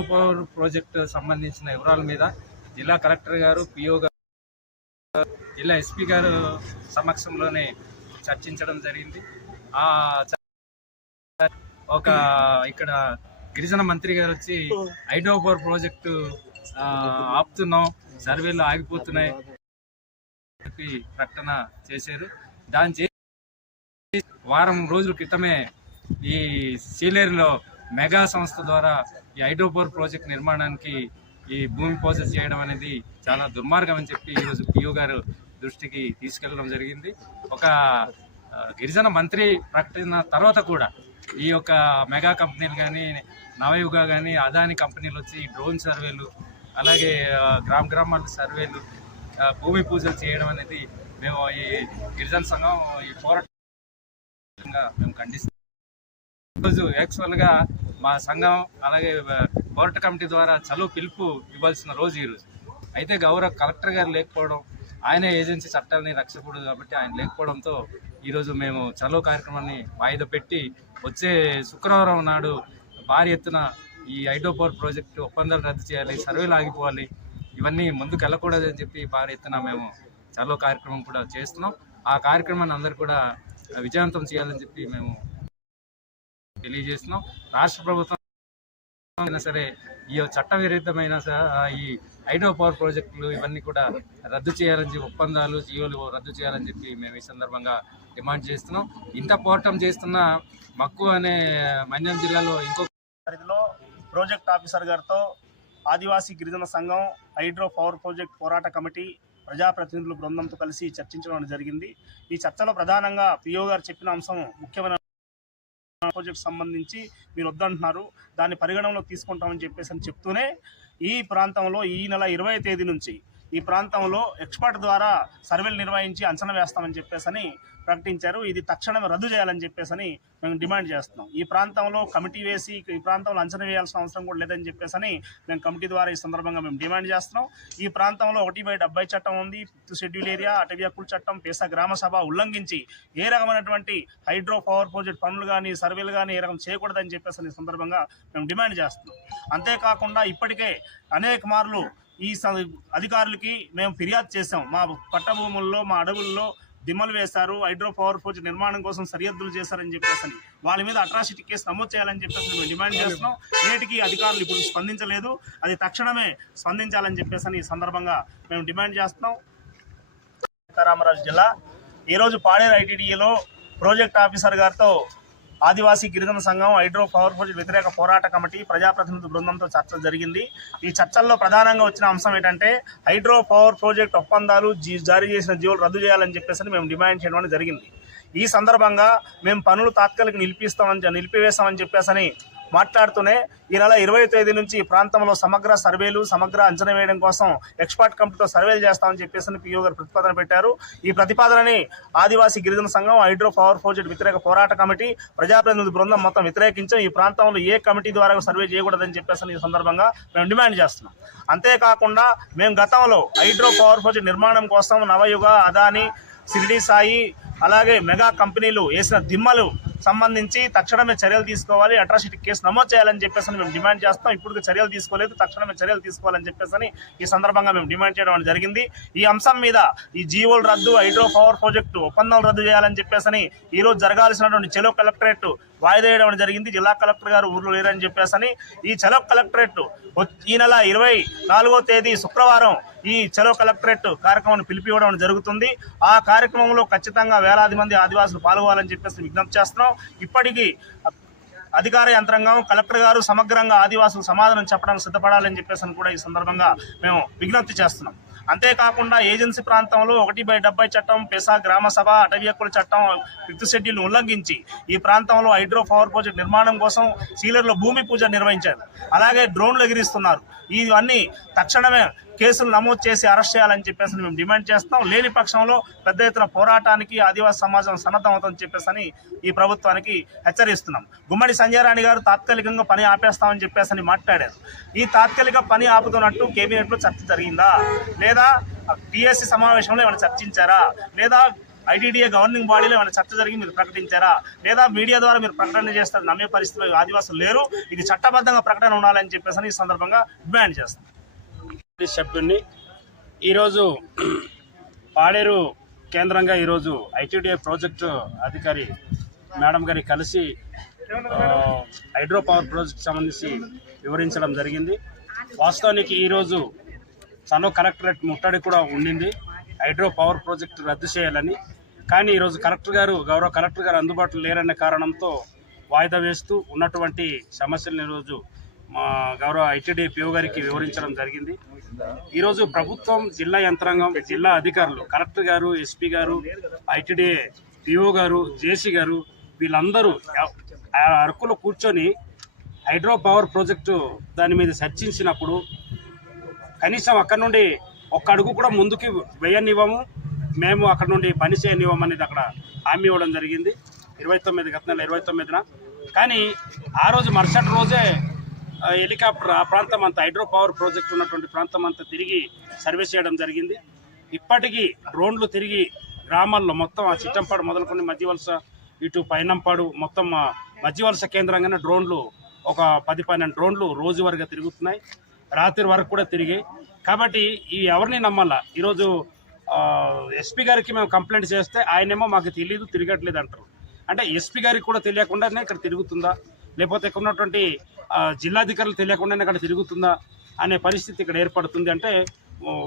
అరకులో power project సంబంధించిన వివరాల మీద జిల్లా కలెక్టర్ గారు పిఓ గారు జిల్లా ఎస్పీ గారు సమక్షంలోనే చర్చించడం జరిగింది. ఆ ఒక ఇక్కడ గిరిజన మంత్రి గారు వచ్చి హైడ్రో పవర్ ప్రాజెక్టు ఆపుతున్నాం సర్వేలు ఆగిపోతున్నాయి చెప్పి ప్రకటన చేశారు. దాని చేసి వారం రోజుల క్రితమే ఈ సీలేరులో మెగా సంస్థ ద్వారా ఈ హైడ్రోపవర్ ప్రాజెక్ట్ నిర్మాణానికి ఈ భూమి పూజ చేయడం అనేది చాలా దుర్మార్గం అని చెప్పి ఈరోజు పియూ గారు దృష్టికి తీసుకెళ్ళడం జరిగింది. ఒక గిరిజన మంత్రి ప్రకటన తర్వాత కూడా ఈ యొక్క మెగా కంపెనీలు కానీ నవయుగ కానీ అదాని కంపెనీలు వచ్చి డ్రోన్ సర్వేలు అలాగే గ్రామ గ్రామాల సర్వేలు భూమి పూజలు చేయడం అనేది మేము ఈ గిరిజన సంఘం ఈ పోరాటంగా మేము ఖండిస్తాం. ఈరోజు యాక్చువల్గా మా సంఘం అలాగే పోరాట కమిటీ ద్వారా చలువు పిలుపు ఇవ్వాల్సిన రోజు ఈరోజు అయితే గౌరవ కలెక్టర్ గారు లేకపోవడం ఆయన ఏజెన్సీ చట్టాలని రక్షకూడదు కాబట్టి ఆయన లేకపోవడంతో ఈరోజు మేము చలువు కార్యక్రమాన్ని వాయిదా పెట్టి వచ్చే శుక్రవారం నాడు భారీ ఎత్తున ఈ హైడ్రో పవర్ ప్రాజెక్టు ఒప్పందాలు రద్దు చేయాలి సర్వేలు ఆగిపోవాలి ఇవన్నీ ముందుకు వెళ్ళకూడదని చెప్పి భారీ ఎత్తున మేము చలో కార్యక్రమం కూడా చేస్తున్నాం. ఆ కార్యక్రమాన్ని అందరూ కూడా విజయవంతం చేయాలని చెప్పి మేము తెలియజేస్తున్నాం. రాష్ట్ర ప్రభుత్వం అయినా సరే ఈ చట్ట విరుద్ధమైన ఈ హైడ్రో పవర్ ప్రాజెక్టులు ఇవన్నీ కూడా రద్దు చేయాలని చెప్పి ఒప్పందాలు జియోలు రద్దు చేయాలని చెప్పి మేము ఈ సందర్భంగా డిమాండ్ చేస్తున్నాం. ఇంత పోరాటం చేస్తున్న మక్కు అనే మన్యం జిల్లాలో ఇంకో పరిధిలో ప్రాజెక్ట్ ఆఫీసర్ గారితో ఆదివాసీ గిరిజన సంఘం హైడ్రో పవర్ ప్రాజెక్ట్ పోరాట కమిటీ ప్రజాప్రతినిధుల బృందంతో కలిసి చర్చించడం జరిగింది. ఈ చర్చలో ప్రధానంగా పిఓ గారు చెప్పిన అంశం ముఖ్యమైన ప్రాజెక్ట్ సంబంధించి మీరు వద్దంటున్నారు దాన్ని పరిగణనలో తీసుకుంటామని చెప్పేసి అని చెప్తూనే ఈ ప్రాంతంలో ఈ నెల ఇరవై తేదీ నుంచి ఈ ప్రాంతంలో ఎక్స్పర్ట్ ద్వారా సర్వేలు నిర్వహించి అంచనా వేస్తామని చెప్పేసని ప్రకటించారు. ఇది తక్షణమే రద్దు చేయాలని చెప్పేసి మేము డిమాండ్ చేస్తున్నాం. ఈ ప్రాంతంలో కమిటీ వేసి ఈ ప్రాంతంలో అంచనా వేయాల్సిన అవసరం కూడా లేదని చెప్పేసని మేము కమిటీ ద్వారా ఈ సందర్భంగా మేము డిమాండ్ చేస్తున్నాం. ఈ ప్రాంతంలో ఒకటి బై డెబ్బై చట్టం ఉంది. ఫిఫ్త్ షెడ్యూల్ ఏరియా అటవీ హక్కుల చట్టం పేసా గ్రామ సభ ఉల్లంఘించి ఏ రకమైనటువంటి హైడ్రో పవర్ ప్రాజెక్ట్ పనులు కానీ సర్వేలు కానీ ఏ రకం చేయకూడదని చెప్పేసి ఈ సందర్భంగా మేము డిమాండ్ చేస్తున్నాం. అంతేకాకుండా ఇప్పటికే అనేక మార్లు ఈ స- అధికారులకి మేము ఫిర్యాదు చేసాం మా పట్టభూముల్లో మా అడవుల్లో దిమ్మలు వేశారు. హైడ్రో పవర్ ప్రాజెక్ట్ నిర్మాణం కోసం సరిహద్దులు చేశారని చెప్పేసి వాళ్ళ మీద అట్రాసిటీ కేసు నమోదు చేయాలని చెప్పేసి మేము డిమాండ్ చేస్తున్నాం. నేటికి అధికారులు ఇప్పుడు స్పందించలేదు. అది తక్షణమే స్పందించాలని చెప్పేసి ఈ సందర్భంగా మేము డిమాండ్ చేస్తున్నాం. సీతారామరాజు జిల్లా. ఈరోజు పాడేరు ఐటీడీఏలో ప్రాజెక్ట్ ఆఫీసర్ గారితో ఆదివాసీ గిరిజన సంఘం హైడ్రో పవర్ ప్రాజెక్ట్ వ్యతిరేక పోరాట కమిటీ ప్రజాప్రతినిధి బృందంతో చర్చ జరిగింది. ఈ చర్చల్లో ప్రధానంగా వచ్చిన అంశం ఏంటంటే హైడ్రో పవర్ ప్రాజెక్ట్ ఒప్పందాలు జీ- జారీ చేసిన జీవులు రద్దు చేయాలని చెప్పేసి మేము డిమాండ్ చేయడం జరిగింది. ఈ సందర్భంగా మేము పనులు తాత్కాలిక నిలిపిస్తామని నిలిపివేస్తామని చెప్పేసని మాట్లాడుతూనే ఈ నెల ఇరవై తేదీ నుంచి ఈ ప్రాంతంలో సమగ్ర సర్వేలు సమగ్ర అంచనా వేయడం కోసం ఎక్స్పర్ట్ కమిటీతో సర్వేలు చేస్తామని చెప్పేసి పిఓ గారు ప్రతిపాదన పెట్టారు. ఈ ప్రతిపాదనని ఆదివాసీ గిరిజన సంఘం హైడ్రో పవర్ ప్రాజెక్ట్ వ్యతిరేక పోరాట కమిటీ ప్రజాప్రతినిధి బృందం మొత్తం వ్యతిరేకించాం. ఈ ప్రాంతంలో ఏ కమిటీ ద్వారా సర్వే చేయకూడదని చెప్పేసి ఈ సందర్భంగా మేము డిమాండ్ చేస్తున్నాం. అంతేకాకుండా మేము గతంలో హైడ్రో పవర్ ప్రాజెక్ట్ నిర్మాణం కోసం నవయుగ అదాని సిరిడి సాయి అలాగే మెగా కంపెనీలు వేసిన దిమ్మలు సంబంధించి తక్షణమే చర్యలు తీసుకోవాలి అట్రాసిటీ కేసు నమోదు చేయాలని చెప్పేసి మేము డిమాండ్ చేస్తాం. ఇప్పుడు చర్యలు తీసుకోలేదు తక్షణమే చర్యలు తీసుకోవాలని చెప్పేసి ఈ సందర్భంగా మేము డిమాండ్ చేయడం జరిగింది. ఈ అంశం మీద ఈ జీవోలు రద్దు హైడ్రో పవర్ ప్రాజెక్టు ఒప్పందాలు రద్దు చేయాలని చెప్పేసి ఈ రోజు జరగాల్సినటువంటి చెలో కలెక్టరేట్ వాయిదా వేయడం జరిగింది. జిల్లా కలెక్టర్ గారు ఊర్లో లేరని చెప్పేసి ఈ చలో కలెక్టరేట్ ఈ నెల ఇరవై నాలుగో తేదీ శుక్రవారం ఈ చలో కలెక్టరేట్ కార్యక్రమాన్ని పిలిపివ్వడం జరుగుతుంది. ఆ కార్యక్రమంలో ఖచ్చితంగా వేలాది మంది ఆదివాసులు పాల్గొవాలని చెప్పేసి విజ్ఞప్తి చేస్తున్నాం. ఇప్పటికీ అధికార యంత్రాంగం కలెక్టర్ గారు సమగ్రంగా ఆదివాసులు సమాధానం చెప్పడానికి సిద్ధపడాలని చెప్పేసి అని కూడా ఈ సందర్భంగా మేము విజ్ఞప్తి చేస్తున్నాం. అంతేకాకుండా ఏజెన్సీ ప్రాంతంలో ఒకటి బై డెబ్బై చట్టం పెసా గ్రామ సభ అటవీ హక్కుల చట్టం ఫిఫ్త్ షెడ్యూల్ను ఉల్లంఘించి ఈ ప్రాంతంలో హైడ్రో పవర్ ప్రాజెక్ట్ నిర్మాణం కోసం సీలర్లో భూమి పూజ నిర్వహించారు. అలాగే డ్రోన్లు ఎగిరిస్తున్నారు. ఇవన్నీ తక్షణమే కేసులు నమోదు చేసి అరెస్ట్ చేయాలని చెప్పేసి మేము డిమాండ్ చేస్తాం. లేని పక్షంలో పెద్ద ఎత్తున పోరాటానికి ఆదివాసీ సమాజం సన్నద్ధం అవుతుందని చెప్పేసి ఈ ప్రభుత్వానికి హెచ్చరిస్తున్నాం. గుమ్మడి సంజయ్ రాణి గారు తాత్కాలికంగా పని ఆపేస్తామని చెప్పేసి మాట్లాడారు. ఈ తాత్కాలిక పని ఆపుతున్నట్టు కేబినెట్లో చర్చ జరిగిందా? లేదా టీఎస్సీ సమావేశంలో ఏమైనా చర్చించారా? లేదా ఐటీడీఏ గవర్నింగ్ బాడీలో ఏమైనా చర్చ జరిగి మీరు ప్రకటించారా? లేదా మీడియా ద్వారా మీరు ప్రకటన చేస్తారు నమ్మే పరిస్థితిలో ఆదివాసులు లేరు. ఇది చట్టబద్ధంగా ప్రకటన ఉండాలని చెప్పేసి ఈ సందర్భంగా డిమాండ్ చేస్తాం సభ్యుడిని ఈరోజు పాడేరు కేంద్రంగా ఈరోజు ఐటీడీఐ ప్రాజెక్టు అధికారి మేడం గారి కలిసి హైడ్రో పవర్ ప్రాజెక్ట్ సంబంధించి వివరించడం జరిగింది. వాస్తవానికి ఈరోజు తను కలెక్టరేట్ ముట్టడి కూడా ఉండింది. హైడ్రో పవర్ ప్రాజెక్టు రద్దు చేయాలని. కానీ ఈరోజు కలెక్టర్ గారు గౌరవ కలెక్టర్ గారు అందుబాటులో లేరనే కారణంతో వాయిదా వేస్తూ ఉన్నటువంటి సమస్యలను ఈరోజు మా గౌరవ ఐటీడీ పిఓ గారికి వివరించడం జరిగింది. ఈరోజు ప్రభుత్వం జిల్లా యంత్రాంగం జిల్లా అధికారులు కలెక్టర్ గారు ఎస్పీ గారు ఐటీడీ పిఓ గారు జేసీ గారు వీళ్ళందరూ ఆ అరకులో కూర్చొని హైడ్రో పవర్ ప్రాజెక్టు దాని మీద చర్చించినప్పుడు కనీసం అక్కడ నుండి ఒక్క అడుగు కూడా ముందుకి వేయనివ్వము. మేము అక్కడ నుండి పని చేయనివ్వము అనేది అక్కడ హామీ ఇవ్వడం జరిగింది. ఇరవై తొమ్మిది గత నెల ఇరవై తొమ్మిదిన. కానీ ఆ రోజు మరుసటి రోజే హెలికాప్టర్ ఆ ప్రాంతం అంతా హైడ్రో పవర్ ప్రాజెక్ట్ ఉన్నటువంటి ప్రాంతం అంతా తిరిగి సర్వే చేయడం జరిగింది. ఇప్పటికీ డ్రోన్లు తిరిగి గ్రామాల్లో మొత్తం ఆ చిట్టంపాడు మొదలుకొని మధ్యవలస ఇటు పైనంపాడు మొత్తం మధ్య మధ్యవలస కేంద్రంగానే డ్రోన్లు ఒక పది పన్నెండు డ్రోన్లు రోజువారీగా తిరుగుతున్నాయి. రాత్రి వరకు కూడా తిరిగాయి. కాబట్టి ఈ ఎవరిని నమ్మాలా? ఈరోజు ఎస్పీ గారికి మేము కంప్లైంట్ చేస్తే ఆయనేమో మాకు తెలియదు తిరగట్లేదు అంటారు. అంటే ఎస్పీ గారికి కూడా తెలియకుండానే ఇక్కడ తిరుగుతుందా? లేకపోతే ఇక్కడ ఉన్నటువంటి జిల్లాధికారులు తెలియకుండానే ఇక్కడ తిరుగుతుందా అనే పరిస్థితి ఇక్కడ ఏర్పడుతుంది అంటే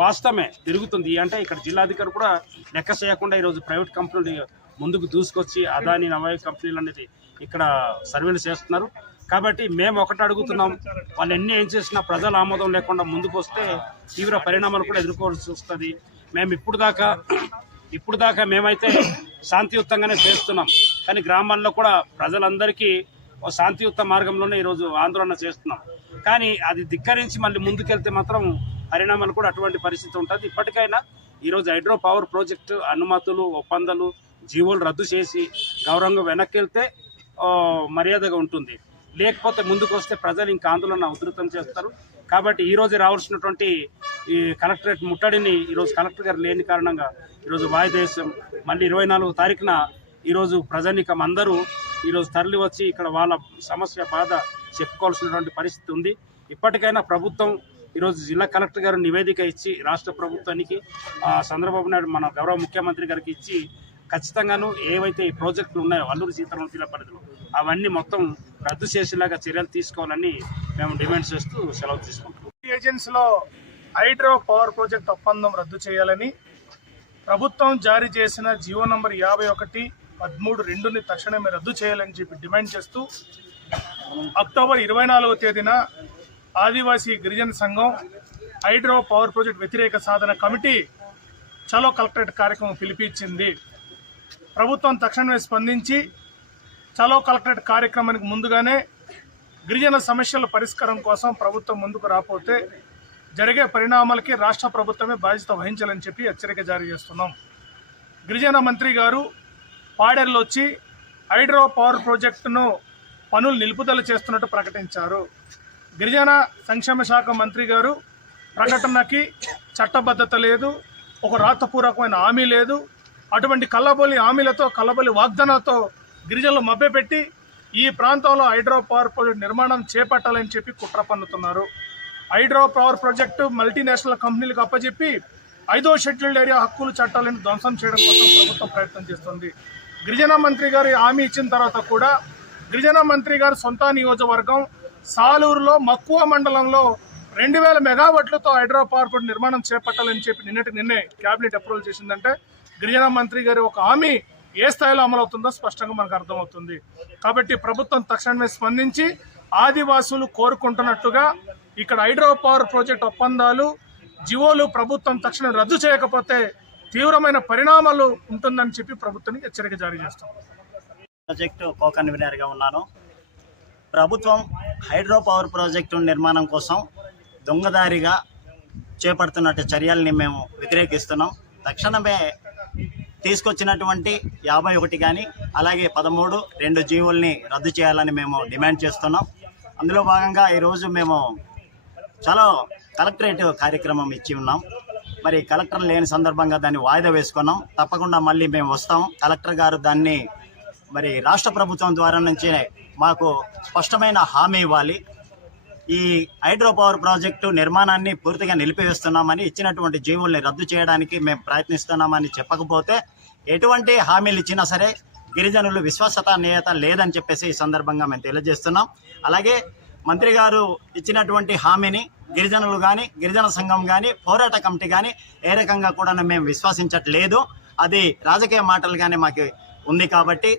వాస్తవమే తిరుగుతుంది. అంటే ఇక్కడ జిల్లాధికారి కూడా లెక్క చేయకుండా ఈరోజు ప్రైవేట్ కంపెనీలు ముందుకు దూసుకొచ్చి అదాని నవాయి కంపెనీలు అనేది ఇక్కడ సర్వేలు చేస్తున్నారు. కాబట్టి మేము ఒకటి అడుగుతున్నాం వాళ్ళు ఎన్ని ఏం చేసినా ప్రజల ఆమోదం లేకుండా ముందుకు వస్తే తీవ్ర పరిణామాలు కూడా ఎదుర్కోవాల్సి వస్తుంది. మేము ఇప్పుడు దాకా ఇప్పుడు దాకా మేమైతే శాంతియుతంగానే చేస్తున్నాం. కానీ గ్రామాల్లో కూడా ప్రజలందరికీ శాంతియుత మార్గంలోనే ఈరోజు ఆందోళన చేస్తున్నాం. కానీ అది ధిక్కరించి మళ్ళీ ముందుకెళ్తే మాత్రం పరిణామాలు కూడా అటువంటి పరిస్థితి ఉంటుంది. ఇప్పటికైనా ఈరోజు హైడ్రో పవర్ ప్రాజెక్టు అనుమతులు ఒప్పందాలు జీవోలు రద్దు చేసి గౌరవంగా వెనక్కి వెళ్తే మర్యాదగా ఉంటుంది. లేకపోతే ముందుకు వస్తే ప్రజలు ఇంకా ఆందోళన ఉధృతం చేస్తారు. కాబట్టి ఈరోజు రావాల్సినటువంటి ఈ కలెక్టరేట్ ముట్టడిని ఈరోజు కలెక్టర్ గారు లేని కారణంగా ఈరోజు వాయుదేశం మళ్ళీ ఇరవై నాలుగు తారీఖున ఈరోజు ప్రజానికం అందరూ ఈరోజు తరలి వచ్చి ఇక్కడ వాళ్ళ సమస్య బాధ చెప్పుకోవాల్సినటువంటి పరిస్థితి ఉంది. ఇప్పటికైనా ప్రభుత్వం ఈరోజు జిల్లా కలెక్టర్ గారు నివేదిక ఇచ్చి రాష్ట్ర ప్రభుత్వానికి చంద్రబాబు నాయుడు మన గౌరవ ముఖ్యమంత్రి గారికి ఇచ్చి ఖచ్చితంగాను ఏవైతే ఈ ప్రాజెక్టులు ఉన్నాయో అల్లూరు సీతారామ జిల్లా పరిధిలో అవన్నీ మొత్తం రద్దు చేసేలాగా చర్యలు తీసుకోవాలని మేము డిమాండ్ చేస్తూ సెలవు తీసుకుంటాం ఏజెన్సీలో హైడ్రో పవర్ ప్రాజెక్ట్ ఒప్పందం రద్దు చేయాలని ప్రభుత్వం జారీ చేసిన జీవో నంబర్ యాభై ఒకటి పదమూడు రెండుని తక్షణమే రద్దు చేయాలని చెప్పి డిమాండ్ చేస్తూ అక్టోబర్ ఇరవై నాలుగవ తేదీన ఆదివాసీ గిరిజన సంఘం హైడ్రో పవర్ ప్రాజెక్ట్ వ్యతిరేక సాధన కమిటీ చలో కలెక్టరేట్ కార్యక్రమం పిలిపించింది. ప్రభుత్వం తక్షణమే స్పందించి చలో కలెక్టరేట్ కార్యక్రమానికి ముందుగానే గిరిజన సమస్యల పరిష్కారం కోసం ప్రభుత్వం ముందుకు రాకపోతే జరిగే పరిణామాలకి రాష్ట్ర ప్రభుత్వమే బాధ్యత వహించాలని చెప్పి హెచ్చరిక జారీ చేస్తున్నాం. గిరిజన మంత్రి గారు పాడేరులో వచ్చి హైడ్రో పవర్ ప్రాజెక్టును పనులు నిలుపుదల చేస్తున్నట్టు ప్రకటించారు. గిరిజన సంక్షేమ శాఖ మంత్రి గారు ప్రకటనకి చట్టబద్ధత లేదు ఒక రాతపూర్వకమైన హామీ లేదు. అటువంటి కల్లబొలి హామీలతో కల్లబొలి వాగ్దానాలతో గిరిజనులు మభ్యపెట్టి ఈ ప్రాంతంలో హైడ్రో పవర్ ప్రాజెక్ట్ నిర్మాణం చేపట్టాలని చెప్పి కుట్ర పన్నుతున్నారు. హైడ్రో పవర్ ప్రాజెక్టు మల్టీనేషనల్ కంపెనీలకు అప్పచెప్పి ఐదో షెడ్యూల్డ్ ఏరియా హక్కులు చట్టాలను ధ్వంసం చేయడం కోసం ప్రభుత్వం ప్రయత్నం చేస్తుంది. గిరిజన మంత్రి గారు హామీ ఇచ్చిన తర్వాత కూడా గిరిజన మంత్రి గారు సొంత నియోజకవర్గం సాలూరులో మక్కువ మండలంలో రెండు వేల మెగావట్లతో హైడ్రో పవర్ నిర్మాణం చేపట్టాలని చెప్పి నిన్నటి నిన్నే కేబినెట్ అప్రూవల్ చేసిందంటే గిరిజన మంత్రి గారి ఒక హామీ ఏ స్థాయిలో అమలవుతుందో స్పష్టంగా మనకు అర్థమవుతుంది. కాబట్టి ప్రభుత్వం తక్షణమే స్పందించి ఆదివాసులు కోరుకుంటున్నట్టుగా ఇక్కడ హైడ్రో పవర్ ప్రాజెక్ట్ ఒప్పందాలు జివోలు ప్రభుత్వం తక్షణం రద్దు చేయకపోతే తీవ్రమైన పరిణామాలు ఉంటుందని చెప్పి ప్రభుత్వానికి హెచ్చరిక జారీ చేస్తాం. ప్రాజెక్టు కో కన్వీనర్గా ఉన్నాను. ప్రభుత్వం హైడ్రో పవర్ ప్రాజెక్టు నిర్మాణం కోసం దొంగదారిగా చేపడుతున్నట్టు చర్యల్ని మేము వ్యతిరేకిస్తున్నాం. తక్షణమే తీసుకొచ్చినటువంటి యాభై ఒకటి కానీ అలాగే పదమూడు రెండు జీవుల్ని రద్దు చేయాలని మేము డిమాండ్ చేస్తున్నాం. అందులో భాగంగా ఈరోజు మేము చాలా కలెక్టరేట్ కార్యక్రమం ఇచ్చి ఉన్నాం. మరి కలెక్టర్ లేని సందర్భంగా దాన్ని వాయిదా వేసుకున్నాం. తప్పకుండా మళ్ళీ మేము వస్తాం. కలెక్టర్ గారు దాన్ని మరి రాష్ట్ర ప్రభుత్వం ద్వారా నుంచి మాకు స్పష్టమైన హామీ ఇవ్వాలి. ఈ హైడ్రో పవర్ ప్రాజెక్టు నిర్మాణాన్ని పూర్తిగా నిలిపివేస్తున్నామని ఇచ్చినటువంటి జీవుల్ని రద్దు చేయడానికి మేము ప్రయత్నిస్తున్నామని చెప్పకపోతే ఎటువంటి హామీలు ఇచ్చినా సరే గిరిజనులు విశ్వాసనీయత లేదని చెప్పేసి ఈ సందర్భంగా మేము తెలియజేస్తున్నాం. అలాగే మంత్రి గారు ఇచ్చినటువంటి హామీని గిరిజనులు కానీ గిరిజన సంఘం కానీ పోరాట కమిటీ కానీ ఏ రకంగా కూడా మేము విశ్వసించట్లేదు. అది రాజకీయ మాటలు కానీ మాకు ఉంది కాబట్టి